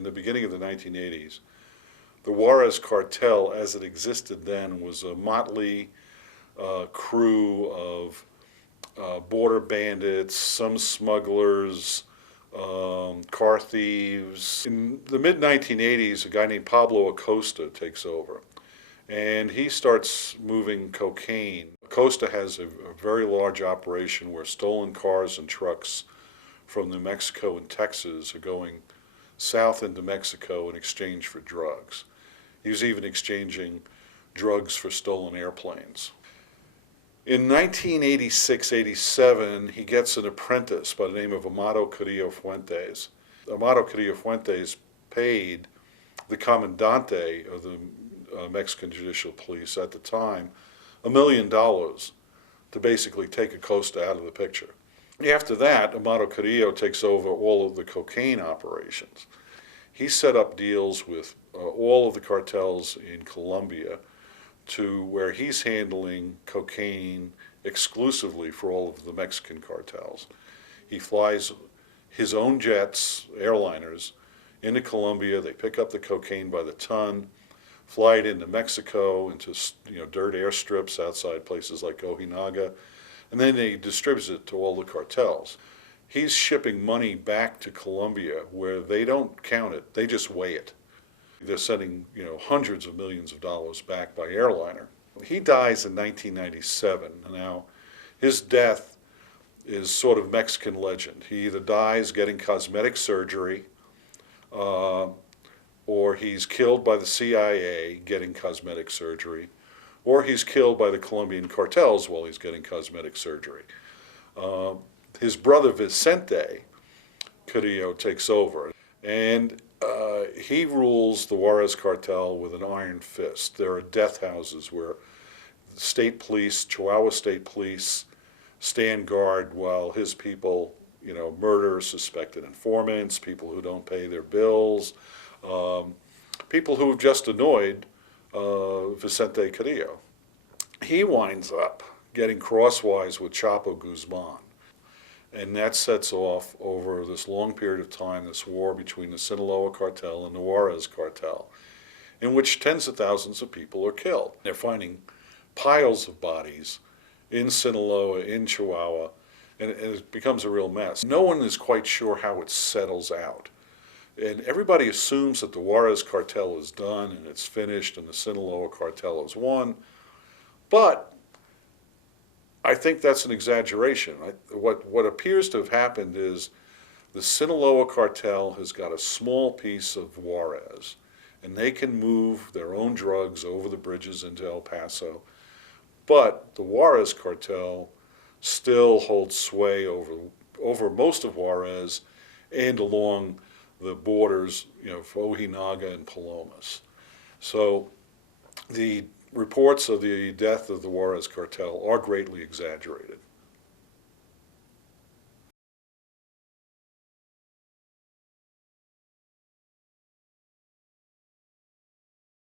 in the beginning of the 1980s, the Juárez Cartel, as it existed then, was a motley crew of border bandits, some smugglers, car thieves. In the mid-1980s, a guy named Pablo Acosta takes over, and he starts moving cocaine. Acosta has a very large operation where stolen cars and trucks from New Mexico and Texas are going south into Mexico in exchange for drugs. He was even exchanging drugs for stolen airplanes. In 1986-87, he gets an apprentice by the name of Amado Carrillo Fuentes. Amado Carrillo Fuentes paid the comandante of the Mexican Judicial Police at the time $1 million to basically take Acosta out of the picture. After that, Amado Carrillo takes over all of the cocaine operations. He set up deals with all of the cartels in Colombia to where he's handling cocaine exclusively for all of the Mexican cartels. He flies his own jets, airliners, into Colombia. They pick up the cocaine by the ton, fly it into Mexico, into dirt airstrips outside places like Ojinaga, and then they distribute it to all the cartels. He's shipping money back to Colombia where they don't count it, they just weigh it. They're sending hundreds of millions of dollars back by airliner. He dies in 1997. Now, his death is sort of Mexican legend. He either dies getting cosmetic surgery, or he's killed by the CIA getting cosmetic surgery, or he's killed by the Colombian cartels while he's getting cosmetic surgery. His brother Vicente Carrillo takes over, and he rules the Juárez Cartel with an iron fist. There are death houses where the state police, Chihuahua State Police, stand guard while his people, murder suspected informants, people who don't pay their bills, people who have just annoyed Vicente Carrillo. He winds up getting crosswise with Chapo Guzman. And that sets off, over this long period of time, this war between the Sinaloa cartel and the Juárez cartel, in which tens of thousands of people are killed. They're finding piles of bodies in Sinaloa, in Chihuahua, and it becomes a real mess. No one is quite sure how it settles out. And everybody assumes that the Juárez cartel is done and it's finished and the Sinaloa cartel has won. But I think that's an exaggeration. What appears to have happened is the Sinaloa cartel has got a small piece of Juárez, and they can move their own drugs over the bridges into El Paso. But the Juárez cartel still holds sway over most of Juárez and along the borders, for Ojinaga and Palomas. So the reports of the death of the Juárez cartel are greatly exaggerated.